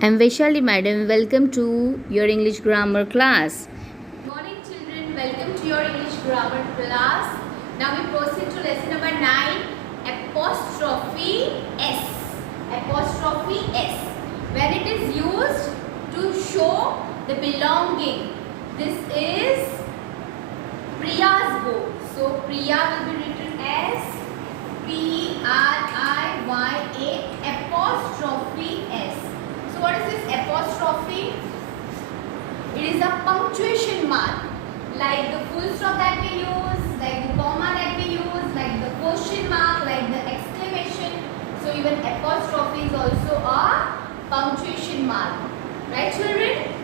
I'm Vaishali madam. Welcome to your English grammar class. Good morning children, welcome to your English grammar class. Now we proceed to lesson number 9, apostrophe S. Apostrophe S. When it is used to show the belonging. This is Priya's book. So Priya will be written as P-R-I-Y-A apostrophe S. So what is this apostrophe? It is a punctuation mark, like the full stop that we use, like the comma that we use, like the question mark, like the exclamation. So even apostrophe is also a punctuation mark. Right children?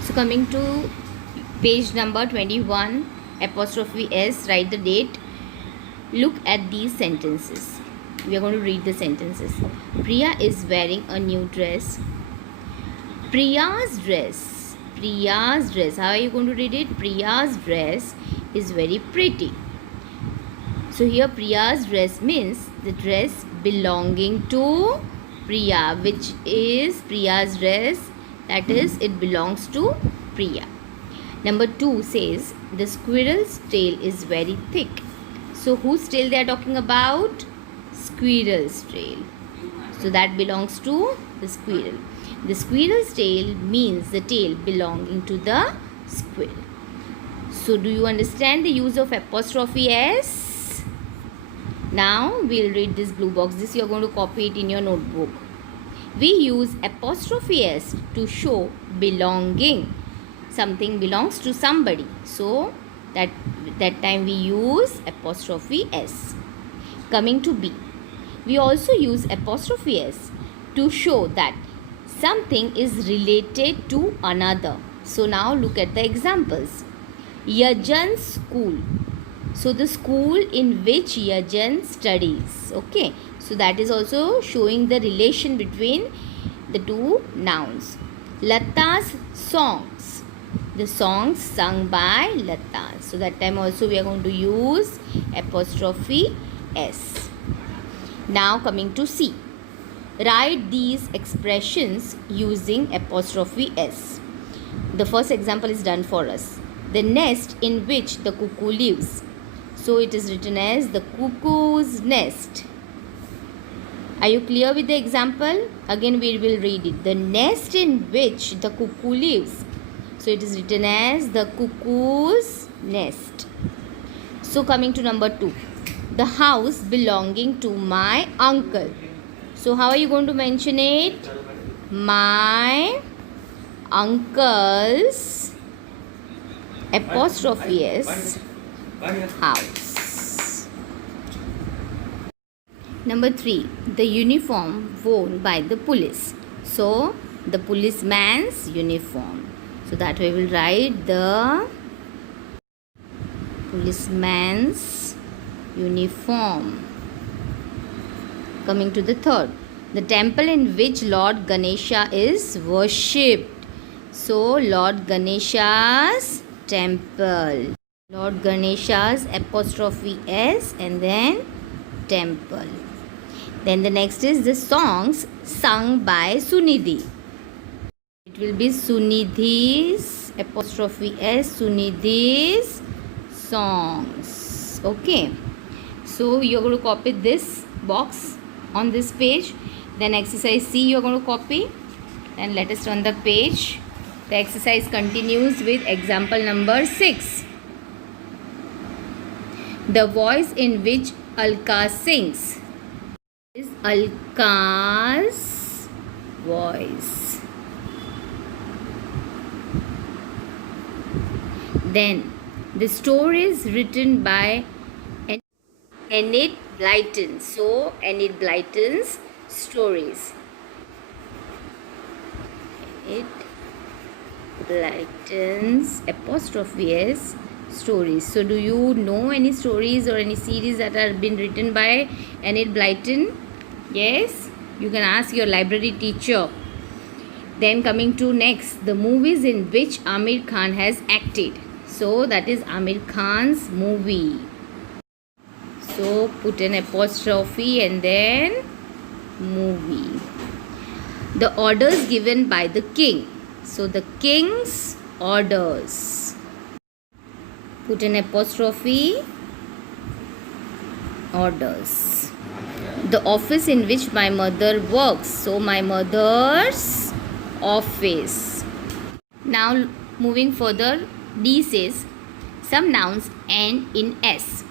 So coming to page number 21, apostrophe S, write the date. Look at these sentences. We are going to read the sentences. Priya is wearing a new dress. Priya's dress. Priya's dress. How are you going to read it? Priya's dress is very pretty. So here Priya's dress means the dress belonging to Priya, which is Priya's dress. That is, it belongs to Priya. Number 2 says the squirrel's tail is very thick. So whose tail they are talking about? Squirrel's tail. So that belongs to the squirrel. The squirrel's tail means the tail belonging to the squirrel. So do you understand the use of apostrophe S? Now we'll read this blue box. This you are going to copy it in your notebook. We use apostrophe S to show belonging. Something belongs to somebody. So that time we use apostrophe S. Coming to B. We also use apostrophe S to show that something is related to another. So now look at the examples. Yajan's school. So the school in which Yajan studies. Okay. So that is also showing the relation between the two nouns. Lata's songs. The songs sung by Lata. So that time also we are going to use apostrophe S. Now coming to C. Write these expressions using apostrophe S. The first example is done for us. The nest in which the cuckoo lives. So it is written as the cuckoo's nest. Are you clear with the example? Again we will read it. The nest in which the cuckoo lives. So it is written as the cuckoo's nest. So coming to number 2. The house belonging to my uncle. So how are you going to mention it? My uncle's apostrophe S house. Number 3. The uniform worn by the police. So the policeman's uniform. So that we will write the policeman's uniform. Coming to the 3rd. The temple in which Lord Ganesha is worshipped. So Lord Ganesha's temple. Lord Ganesha's apostrophe S and then temple. Then the next is the songs sung by Sunidhi. It will be Sunidhi's apostrophe S, Sunidhi's songs. Okay. So you're going to copy this box on this page. Then exercise C you're going to copy. And let us turn the page. The exercise continues with example number 6. The voice in which Alka sings is Alka's voice. Then the story is written by Enid Blyton. So Enid Blyton's stories. Enid Blyton's apostrophe S stories. So do you know any stories or any series that have been written by Enid Blyton? Yes, you can ask your library teacher. Then coming to next, the movies in which Aamir Khan has acted. So that is Aamir Khan's movie. So put an apostrophe and then movie. The orders given by the king. So the king's orders. Put an apostrophe. Orders. The office in which my mother works. So my mother's office. Now moving further, D says some nouns end in S.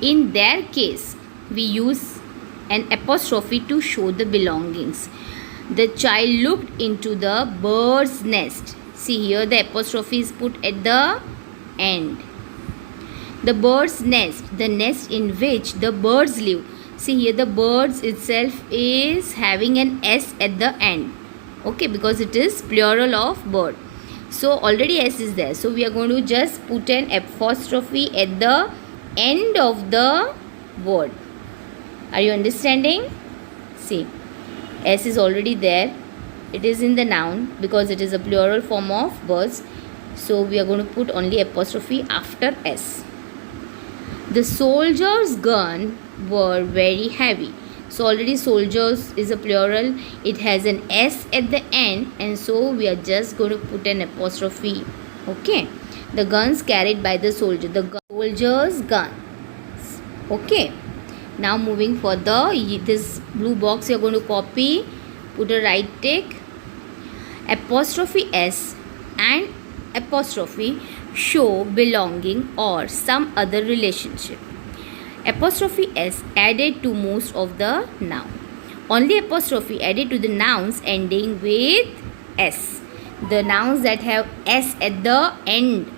In their case, we use an apostrophe to show the belongings. The child looked into the bird's nest. See here, the apostrophe is put at the end. The bird's nest, the nest in which the birds live. See here, the birds itself is having an S at the end. Okay, because it is plural of bird. So already S is there. So we are going to just put an apostrophe at the end of the word. Are you understanding? See, S is already there. It is in the noun because it is a plural form of birds. So we are going to put only apostrophe after S. The soldier's gun were very heavy. So already soldiers is a plural. It has an S at the end, and so we are just going to put an apostrophe. Okay. The guns carried by the soldier. The soldier's gun. Okay. Now moving further, this blue box you are going to copy. Put a right tick. Apostrophe S and apostrophe show belonging or some other relationship. Apostrophe S added to most of the noun. Only apostrophe added to the nouns ending with S. The nouns that have S at the end,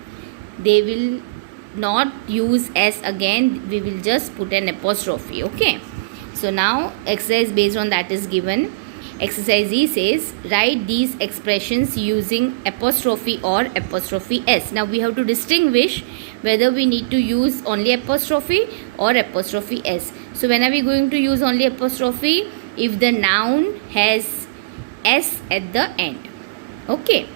they will not use S again. We will just put an apostrophe. Okay. So now exercise based on that is given. Exercise E says write these expressions using apostrophe or apostrophe S. Now we have to distinguish whether we need to use only apostrophe or apostrophe S. So when are we going to use only apostrophe? If the noun has S at the end. Okay.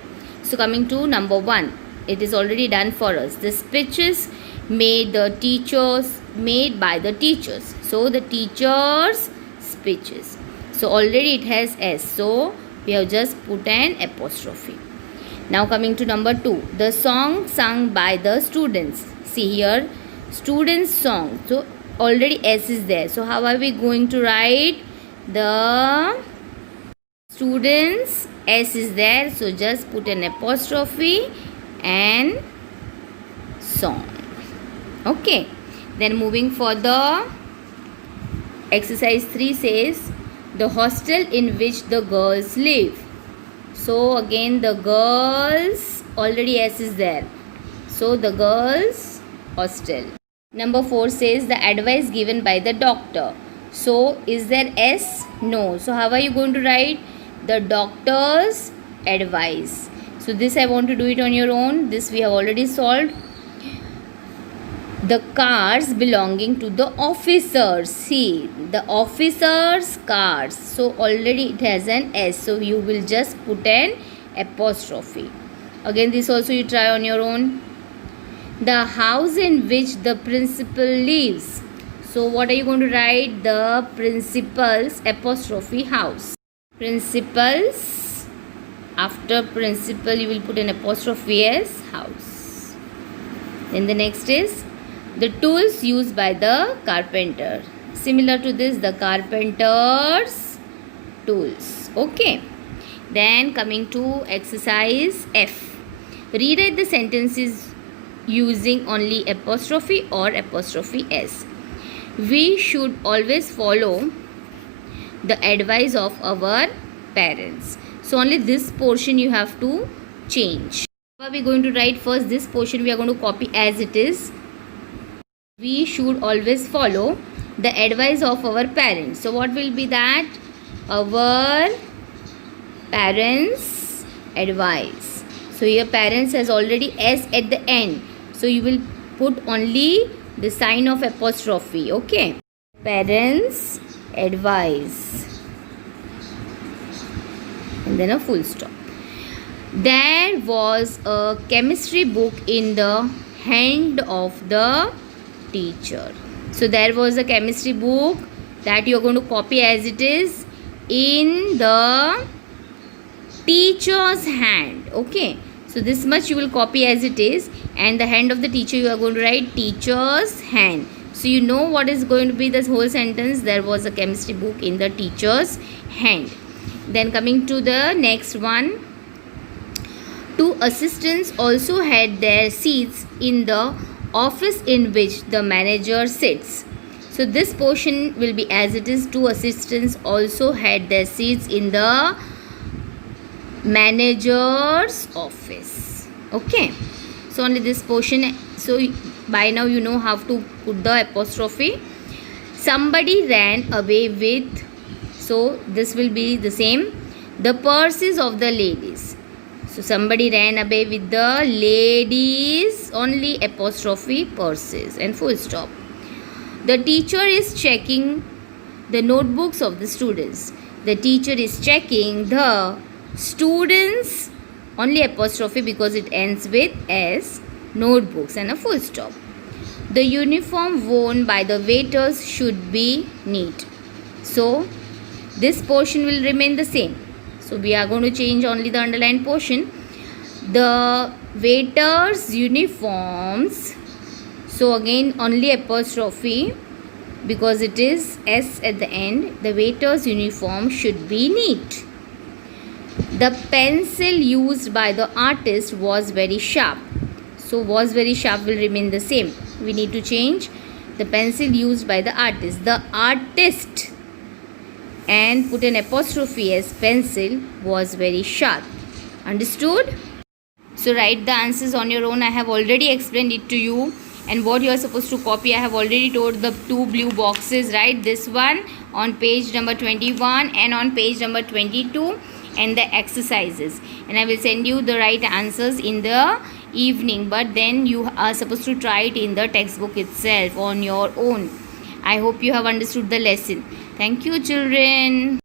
So coming to number 1. It is already done for us. The speeches made by the teachers. So the teachers' speeches. So already it has S. So we have just put an apostrophe. Now coming to number 2. The song sung by the students. See here, students' song. So already S is there. So how are we going to write the students? S is there. So just put an apostrophe and song. Okay. Then moving further, exercise 3 says the hostel in which the girls live. So again the girls, already S is there. So the girls' hostel. Number 4 says the advice given by the doctor. So is there S? No. So how are you going to write the doctor's advice? So this I want to do it on your own. This we have already solved. The cars belonging to the officers. See, the officers' cars. So already it has an S. So you will just put an apostrophe. Again, this also you try on your own. The house in which the principal lives. So what are you going to write? The principal's apostrophe house. Principal's. After principal you will put an apostrophe S, house. Then the next is the tools used by the carpenter. Similar to this, the carpenter's tools. Okay. Then coming to exercise F. Rewrite the sentences using only apostrophe or apostrophe S. We should always follow the advice of our parents. So only this portion you have to change. How are we going to write? First this portion we are going to copy as it is. We should always follow the advice of our parents. So what will be that? Our parents' advice. So your parents has already S at the end. So you will put only the sign of apostrophe. Okay. Parents' advice. And then a full stop. There was a chemistry book in the hand of the teacher. So there was a chemistry book that you are going to copy as it is. in the teacher's hand. Okay, so this much you will copy as it is, and the hand of the teacher you are going to write teacher's hand. So you know what is going to be this whole sentence. There was a chemistry book in the teacher's hand. Then coming to the next one, two assistants also had their seats in the office in which the manager sits. So this portion will be as it is. Two assistants also had their seats in the manager's office. Okay, so only this portion. So by now you know how to put the apostrophe. Somebody ran away with, so this will be the same, the purses of the ladies. So somebody ran away with the ladies, only apostrophe purses and full stop. The teacher is checking the notebooks of the students. The teacher is checking the students, only apostrophe because it ends with S, notebooks and a full stop. The uniform worn by the waiters should be neat. So this portion will remain the same. So we are going to change only the underlined portion. The waiters' uniforms, so again only apostrophe because it is S at the end. The waiter's uniform should be neat. The pencil used by the artist was very sharp. So was very sharp will remain the same. We need to change the pencil used by the artist. The artist, and put an apostrophe as pencil, was very sharp. Understood? So write the answers on your own. I have already explained it to you. And what you are supposed to copy, I have already told the two blue boxes, right? This one on page number 21 and on page number 22, and the exercises. And I will send you the right answers in the evening, but then you are supposed to try it in the textbook itself on your own. I hope you have understood the lesson. Thank you, children.